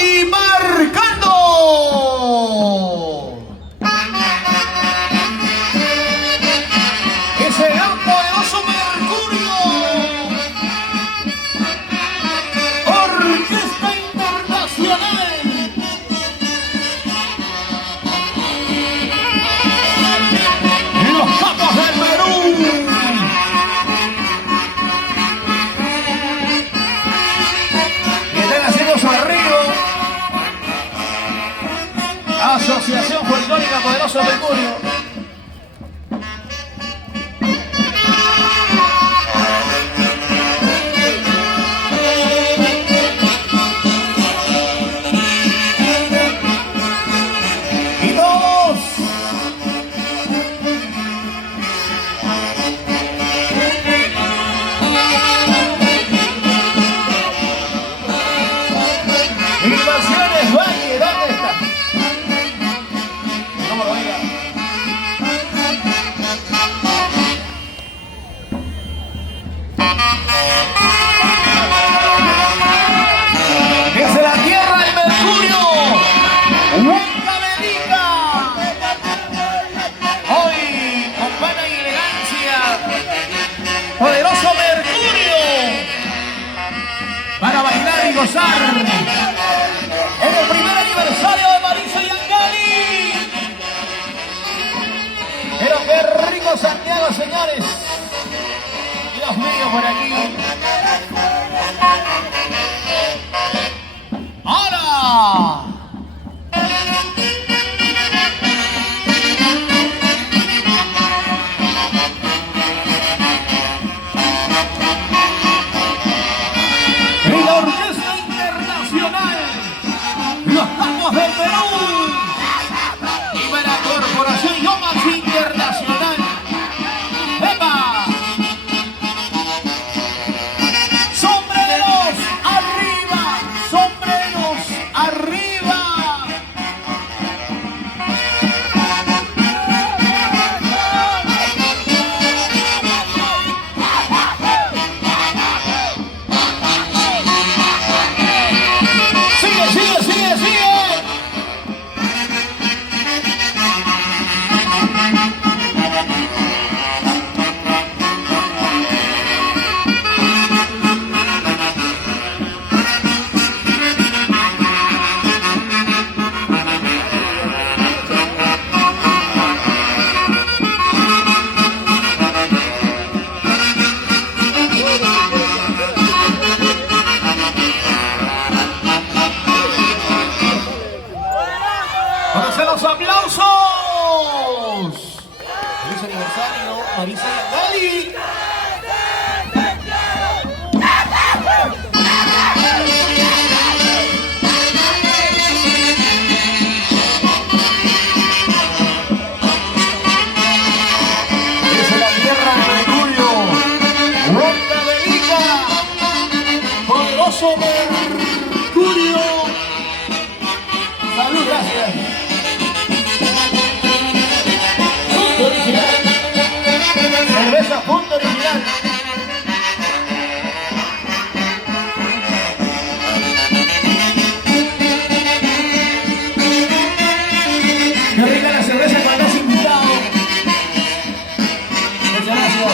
y marcando. Ese gran poderoso Mercurio. Orquesta Internacional. Los capos del Perú. Que están haciendo su arribo. Asociación Folclórica Poderoso Mercurio. Invasiones Valle, ¿dónde está? ¿Cómo lo diga? Desde la tierra del Mercurio, Huanca Belica. Hoy, con pana y elegancia, poderoso Mercurio, para bailar y gozar. En el primer aniversario de Marisa y Angali. Pero qué rico Santiago, señores. Dios mío, por aquí. ¡Ahora! Y la Orquesta Internacional. Los Capos del Perú y para la Corporación Yomax Internacional. ¡Epa! ¡Sombreros arriba! ¡Sombreros arriba! ¡Sigue, sigue, sigue, sigue! ¡Para los aplausos! ¡Feliz aniversario, Marisa y Angali! Desde la tierra del Mercurio, Huanca Belica, poderoso Mercurio. Salud, gracias. Punto original. Cerveza punto original. Qué rica la cerveza cuando has invitado. Muchas gracias.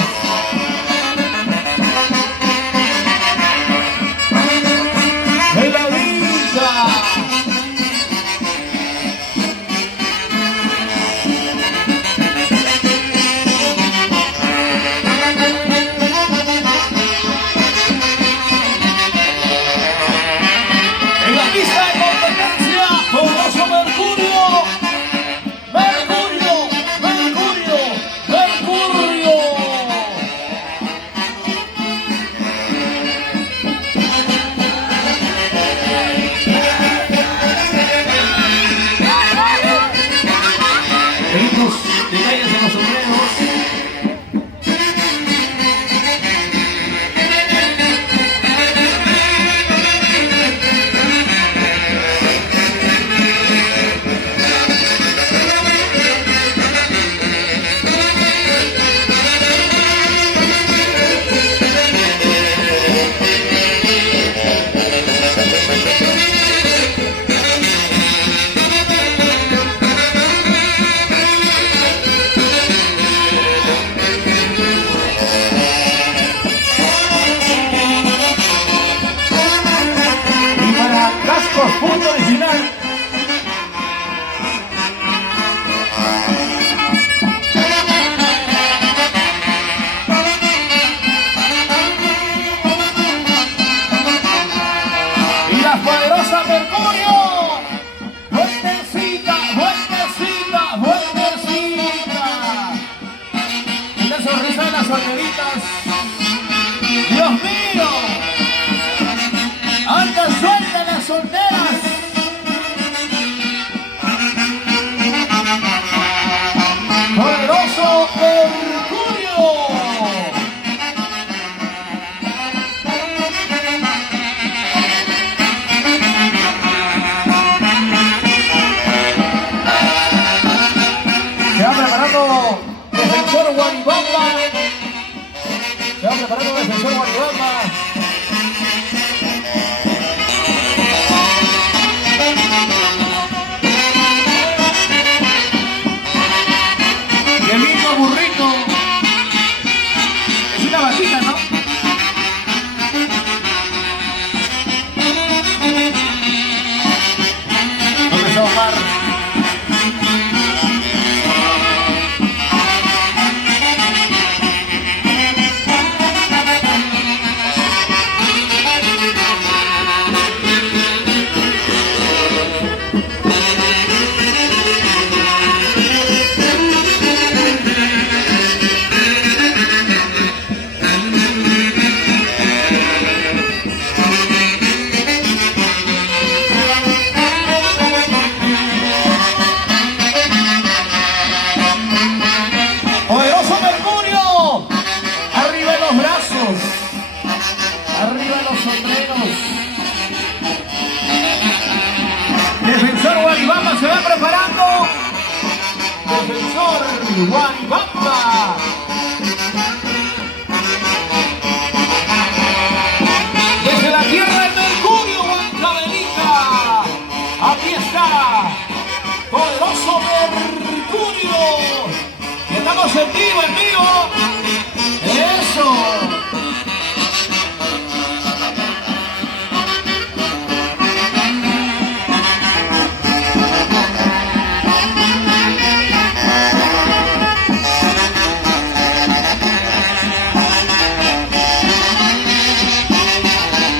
Dios mío. Anda suelta las solteras. Poderoso Mercurio. Se va preparando Defensor Guaribamba. Se va preparando Defensor Guaribamba. Qué lindo burrito. Es una vaquita, ¿no? Comenzó a bajar. Poderoso Mercurio, arriba de los brazos, arriba de los sombreros. Defensor Guaribamba se va preparando. Defensor Guaribamba. Desde la tierra del Mercurio, Huancavelica, aquí está Poderoso Mercurio. Estamos en vivo, en vivo. Eso.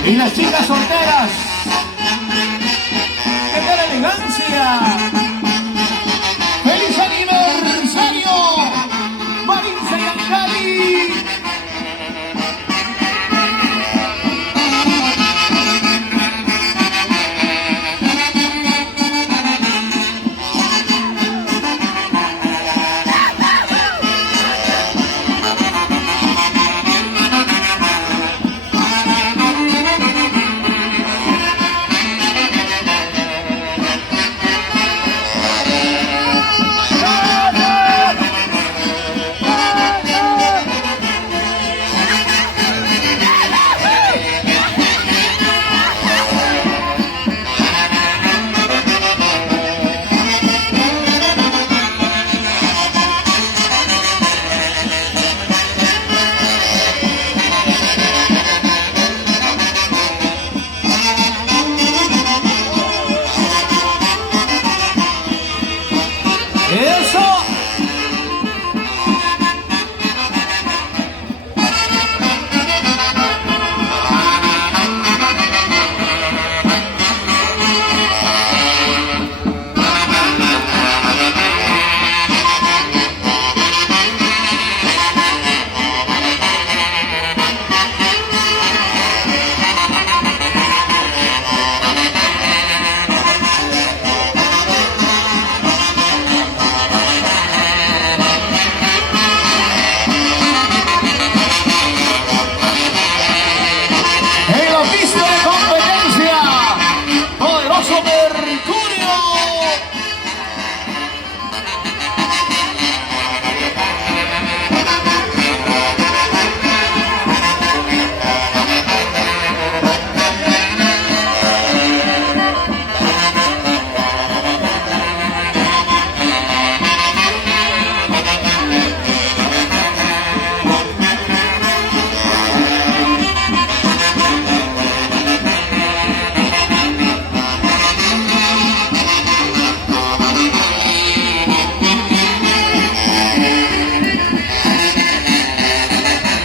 Y las chicas solteras. ¡Qué tal elegancia! ¡Feliz aniversario! ¡Maritza y Ancali! ¡Eso!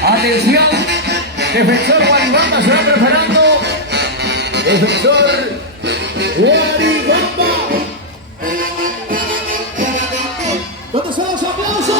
Atención, Defensor Guaribamba se va preparando. Defensor Guaribamba. ¿Dónde están los aplausos?